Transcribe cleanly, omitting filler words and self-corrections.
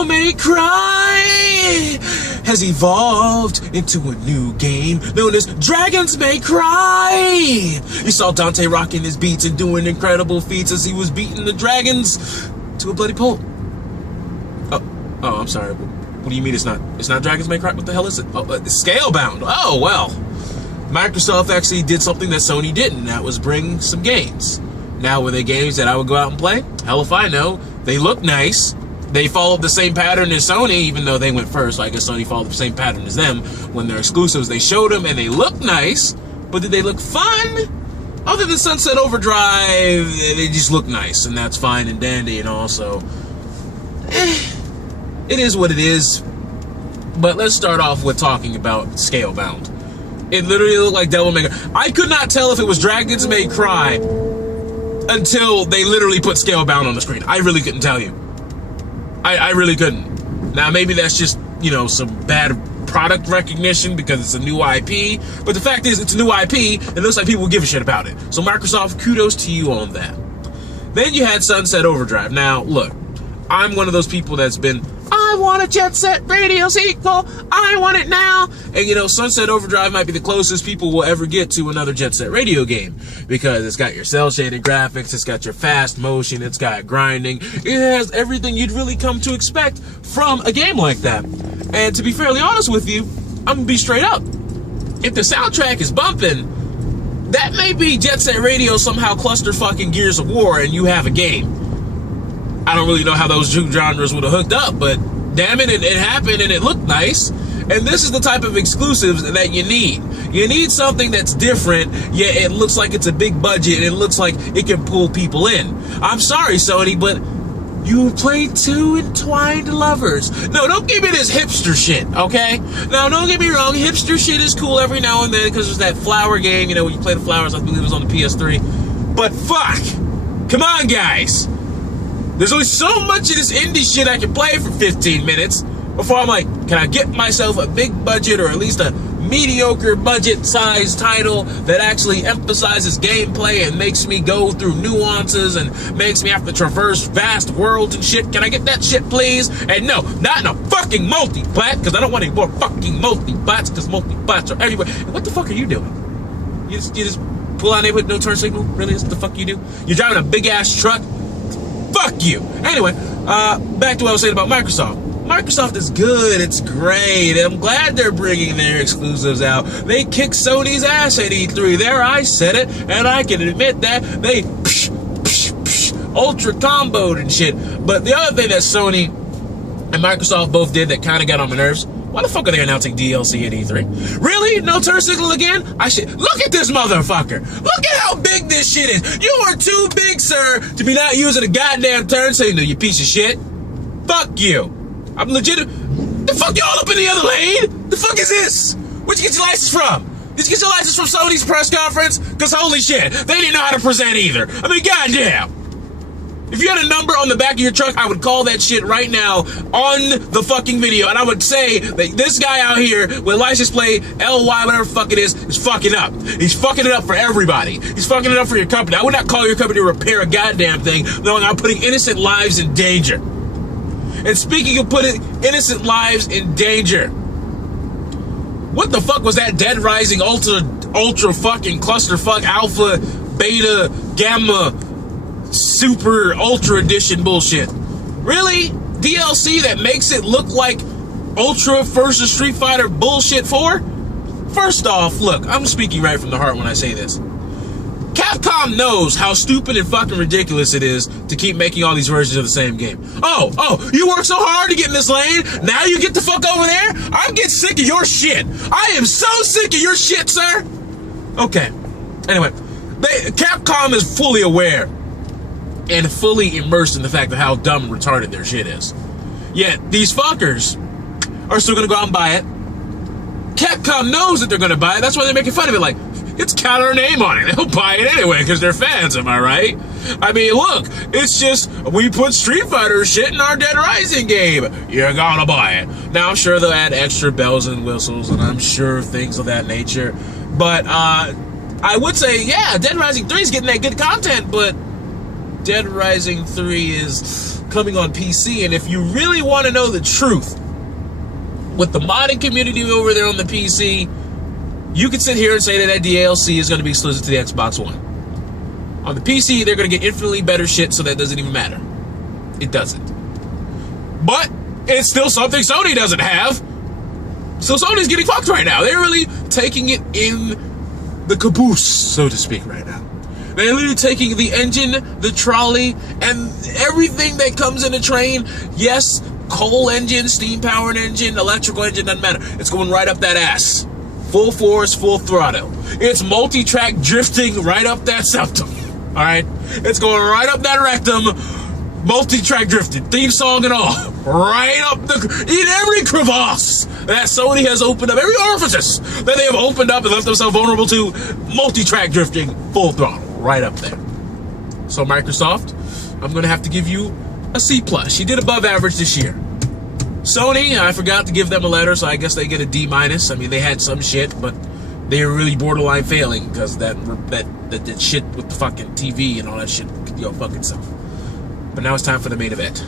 Devil May Cry has evolved into a new game known as Dragons May Cry. You saw Dante rocking his beats and doing incredible feats as he was beating the dragons to a bloody pulp. Oh, I'm sorry. What do you mean it's not Dragons May Cry? What the hell is it? Oh, it's Scalebound. Oh, well. Microsoft actually did something that Sony didn't. That was bring some games. Now, were they games that I would go out and play? Hell if I know. They look nice. They followed the same pattern as Sony, even though they went first. So I guess Sony followed the same pattern as them. When they're exclusives, they showed them and they look nice. But did they look fun? Other than Sunset Overdrive, they just look nice. And that's fine and dandy. And also, it is what it is. But let's start off with talking about Scalebound. It literally looked like Devil May Cry. I could not tell if it was Dragons May Cry until they literally put Scalebound on the screen. I really couldn't tell you. I really couldn't. Now, maybe that's just, you know, some bad product recognition because it's a new IP. But the fact is, it's a new IP, and it looks like people give a shit about it. So Microsoft, kudos to you on that. Then you had Sunset Overdrive. Now, look, I'm one of those people that's been, I want a Jet Set Radio sequel. I want it now. And, you know, Sunset Overdrive might be the closest people will ever get to another Jet Set Radio game because it's got your cell-shaded graphics, it's got your fast motion, it's got grinding. It has everything you'd really come to expect from a game like that. And to be fairly honest with you, I'm going to be straight up. If the soundtrack is bumping, that may be Jet Set Radio somehow cluster fucking Gears of War and you have a game. I don't really know how those two genres would have hooked up, but damn it, it happened and it looked nice. And this is the type of exclusives that you need. You need something that's different, yet it looks like it's a big budget and it looks like it can pull people in. I'm sorry, Sony, but you played two entwined lovers. No, don't give me this hipster shit, okay? Now, don't get me wrong, hipster shit is cool every now and then because there's that flower game, you know, when you play the flowers, I believe it was on the PS3. But fuck! Come on, guys! There's only so much of this indie shit I can play for 15 minutes before I'm like, can I get myself a big budget or at least a mediocre budget size title that actually emphasizes gameplay and makes me go through nuances and makes me have to traverse vast worlds and shit? Can I get that shit, please? And no, not in a fucking multi-plat, because I don't want any more fucking multi-plats, because multi-plats are everywhere. And what the fuck are you doing? You just pull out with no turn signal? Really? That's what the fuck you do? You're driving a big-ass truck? Fuck you. Anyway, back to what I was saying about Microsoft. Microsoft is good. It's great. I'm glad they're bringing their exclusives out. They kicked Sony's ass at E3. There, I said it, and I can admit that. They ultra comboed and shit. But the other thing that Sony and Microsoft both did that kind of got on my nerves, why the fuck are they announcing DLC at E3? Really? No turn signal again? Look at this motherfucker. Look at how big this shit is. You are too big, sir, to be not using a goddamn turn signal, you piece of shit. Fuck you. I'm legit. The fuck y'all up in the other lane? The fuck is this? Where'd you get your license from? Did you get your license from Sony's press conference? Because holy shit, they didn't know how to present either. I mean, goddamn. If you had a number on the back of your truck, I would call that shit right now on the fucking video. And I would say that this guy out here with license plate LY, whatever the fuck it is fucking up. He's fucking it up for everybody. He's fucking it up for your company. I would not call your company to repair a goddamn thing, knowing I'm putting innocent lives in danger. And speaking of putting innocent lives in danger, what the fuck was that Dead Rising ultra fucking clusterfuck alpha beta gamma super ultra edition bullshit? Really? DLC that makes it look like Ultra versus Street Fighter bullshit 4? First off, look, I'm speaking right from the heart when I say this. Capcom knows how stupid and fucking ridiculous it is to keep making all these versions of the same game. Oh, you work so hard to get in this lane, now you get the fuck over there? I'm getting sick of your shit. I am so sick of your shit, sir. Okay. Anyway, Capcom is fully aware and fully immersed in the fact of how dumb and retarded their shit is. Yet, these fuckers are still gonna go out and buy it. Capcom knows that they're gonna buy it, that's why they're making fun of it, like, it's got our name on it. They'll buy it anyway, because they're fans, am I right? I mean, look, it's just, we put Street Fighter shit in our Dead Rising game. You're gonna buy it. Now, I'm sure they'll add extra bells and whistles, and I'm sure things of that nature. But, I would say, yeah, Dead Rising 3 is getting that good content, but Dead Rising 3 is coming on PC, and if you really want to know the truth, with the modding community over there on the PC, you can sit here and say that DLC is going to be exclusive to the Xbox One. On the PC, they're going to get infinitely better shit, so that doesn't even matter. It doesn't. But it's still something Sony doesn't have. So Sony's getting fucked right now. They're really taking it in the caboose, so to speak, right now. They're literally taking the engine, the trolley, and everything that comes in a train. Yes, coal engine, steam-powered engine, electrical engine, doesn't matter. It's going right up that ass. Full force, full throttle. It's multi-track drifting right up that septum. Alright? It's going right up that rectum. Multi-track drifting. Theme song and all. Right up in every crevasse that Sony has opened up. Every orifice that they have opened up and left themselves vulnerable to. Multi-track drifting. Full throttle. Right up there. So Microsoft, I'm going to have to give you a C+. You did above average this year. Sony, I forgot to give them a letter, so I guess they get a D-. I mean, they had some shit, but they were really borderline failing because that shit with the fucking TV and all that shit could go fuck itself. But now it's time for the main event.